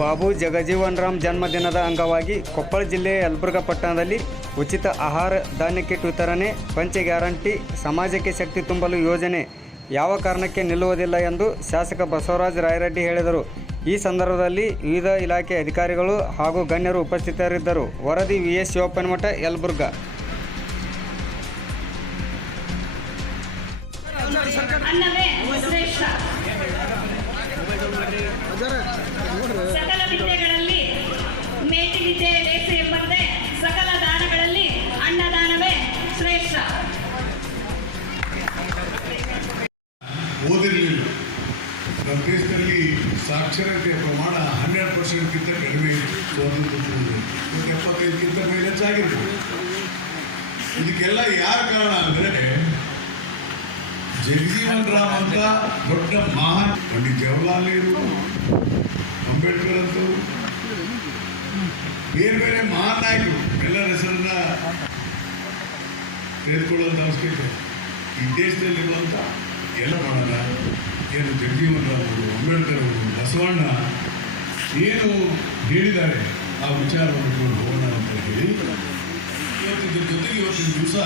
ಬಾಬು ಜಗಜೀವನ್ ರಾಮ್ ಜನ್ಮದಿನದ ಅಂಗವಾಗಿ ಕೊಪ್ಪಳ ಜಿಲ್ಲೆಯ ಯಲಬುರ್ಗಾ ಪಟ್ಟಣದಲ್ಲಿ ಉಚಿತ ಆಹಾರ ಧಾನ್ಯ ಕಿಟ್ ವಿತರಣೆ, ಪಂಚ ಗ್ಯಾರಂಟಿ, ಸಮಾಜಕ್ಕೆ ಶಕ್ತಿ ತುಂಬಲು ಯೋಜನೆ ಯಾವ ಕಾರಣಕ್ಕೆ ನಿಲ್ಲುವುದಿಲ್ಲ ಎಂದು ಶಾಸಕ ಬಸವರಾಜ ರಾಯರೆಡ್ಡಿ ಹೇಳಿದರು. ಈ ಸಂದರ್ಭದಲ್ಲಿ ವಿವಿಧ ಇಲಾಖೆ ಅಧಿಕಾರಿಗಳು ಹಾಗೂ ಗಣ್ಯರು ಉಪಸ್ಥಿತರಿದ್ದರು. ವರದಿ ವಿ ಎಸ್ ಶಿವಪ್ಪನಮಠ ಯಲಬುರ್ಗಾ ಓದಿರಲಿಲ್ಲ. ನಮ್ಮ ದೇಶದಲ್ಲಿ ಸಾಕ್ಷರತೆಯ ಪ್ರಮಾಣ ಹನ್ನೆರಡು ಪರ್ಸೆಂಟ್ಗಿಂತ ಕಡಿಮೆ ಇತ್ತು. ಎಪ್ಪತ್ತೈದಕ್ಕಿಂತ ಮೇಲೆ ಹೆಚ್ಚಾಗಿರ್ಬೋದು ಇದಕ್ಕೆಲ್ಲ ಯಾರ ಕಾರಣ ಅಂದರೆ ಜಗಜೀವನ್ ರಾಮ್ ಅಂತ ದೊಡ್ಡ ಮಹಾನ್ ಪಂಡಿತ್ ಜವಾಹರ್ಲಾಲ್ ನೆಹರು, ಅಂಬೇಡ್ಕರ್ ಅಂತವರು ಬೇರೆ ಬೇರೆ ಮಹಾನ್ ನಾಯಕರು. ಎಲ್ಲರ ಹೆಸರನ್ನ ತೆಗೆದುಕೊಳ್ಳುವಂಥ ಅವಶ್ಯಕತೆ. ಈ ದೇಶದಲ್ಲಿರುವಂಥ ಎಲ್ಲ ಮಾಡೋಣ ಏನು ಜಗಜೀವನ್ ರಾಮ್ ಅವರು ಅಂಬೇಡ್ಕರ್ ಅವರು, ಬಸವಣ್ಣ? ಏನು ಹೇಳಿದ್ದಾರೆ? ಆ ವಿಚಾರವನ್ನು ಕೊಂಡು ಹೋಗೋಣ ಅಂತ ಹೇಳಿ. ಇವತ್ತಿನ ಜೊತೆಗೆ ಇವತ್ತಿನ ದಿವಸ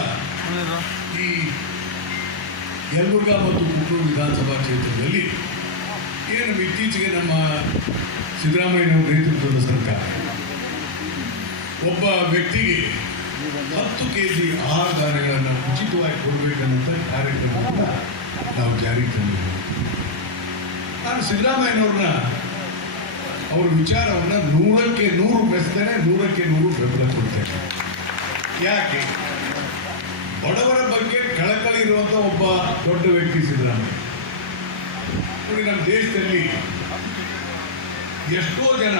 ಈ ಯಲಬುರ್ಗ ಮತ್ತು ಕುಟ್ಟೂರು ವಿಧಾನಸಭಾ ಕ್ಷೇತ್ರದಲ್ಲಿ ಏನು ಇತ್ತೀಚೆಗೆ ನಮ್ಮ ಸಿದ್ದರಾಮಯ್ಯನವರ ನೇತೃತ್ವದ ಸರ್ಕಾರ. ಒಬ್ಬ ವ್ಯಕ್ತಿಗೆ ಹತ್ತು ಕೆ ಜಿ ಆಹಾರ ಧಾನ್ಯಗಳನ್ನು ಉಚಿತವಾಗಿ ಕೊಡಬೇಕನ್ನಂಥ ಕಾರ್ಯಕ್ರಮವನ್ನು ನಾವು ಜಾರಿಗೆ ತಂದಿದ್ದೇವೆ. ನಾನು ಸಿದ್ದರಾಮಯ್ಯನವ್ರನ್ನ ಅವ್ರ ವಿಚಾರವನ್ನು ನೂರಕ್ಕೆ ನೂರು ಬೆಸ್ತೇನೆ ನೂರಕ್ಕೆ ನೂರು ಬೆಂಬಲ ಕೊಡ್ತೇನೆ. ಯಾಕೆ? ಬಡವರ ಬಗ್ಗೆ ಕಳಕಳಿ ಇರುವಂಥ ಒಬ್ಬ ದೊಡ್ಡ ವ್ಯಕ್ತಿ ಸಿದ್ದರಾಮಯ್ಯ. ನೋಡಿ, ನಮ್ಮ ದೇಶದಲ್ಲಿ ಎಷ್ಟೋ ಜನ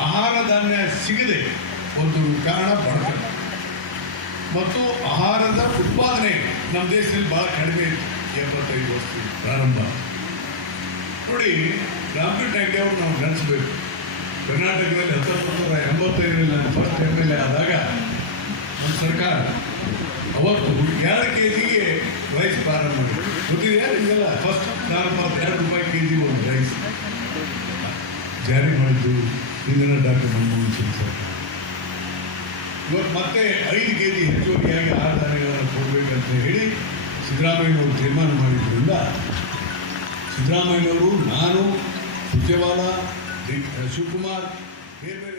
ಆಹಾರ ಧಾನ್ಯ ಸಿಗದೆ ಒಂದು ಕಾರಣ ಬಡತನ. ಮತ್ತು ಆಹಾರದ ಉತ್ಪಾದನೆ ನಮ್ಮ ದೇಶದಲ್ಲಿ ಬಹಳ ಕಡಿಮೆ ಇತ್ತು. ಎಪ್ಪತ್ತೈದು ವರ್ಷ ಪ್ರಾರಂಭ. ನೋಡಿ ರಾಮಕೃಷ್ಣ ಹೆಗ್ಡೆ ಅವರು ನಾವು ನೆನೆಸ್ಬೇಕು. ಕರ್ನಾಟಕದಲ್ಲಿ ಹತ್ತೊಂಬತ್ತು ನೂರ ಎಂಬತ್ತೈದರಲ್ಲಿ ನಾನು ಫಸ್ಟ್ ಎಂ ಎಲ್ ಎ ಆದಾಗ ನಮ್ಮ ಸರ್ಕಾರ ಅವತ್ತು ಎರಡು ಕೆ ಜಿಗೆ ರೈಸ್ ಪ್ರಾರಂಭ ಮಾಡಿದ್ರು? ಗೊತ್ತಿದೆಯಾ ನಿಮಗೆಲ್ಲ? ಫಸ್ಟ್ ಪ್ರಾರಂಭ ಎರಡು ರೂಪಾಯಿ ಕೆ ಜಿ ಒಂದು ರೈಸ್ ಜಾರಿ ಮಾಡಿದ್ದು ಇಂದಿನ ಡಾಕ್ಟರ್ ಮನಮೋಹನ್ ಸಿಂಗ್ ಸರ್ಕಾರ ಇವತ್ತು ಮತ್ತೆ ಐದು ಕೆ ಜಿ ಹೆಚ್ಚುವರಿಯಾಗಿ ಆಹಾರ ಧಾನ್ಯಗಳನ್ನು ಕೊಡಬೇಕಂತ ಸಿದ್ದರಾಮಯ್ಯನವರು ತೀರ್ಮಾನ ಮಾಡಿದ್ದರಿಂದ ಸಿದ್ದರಾಮಯ್ಯನವರು ನಾನು ಸುಜವಾಲ ಶಿವಕುಮಾರ್ ಬೇರೆ ಬೇರೆ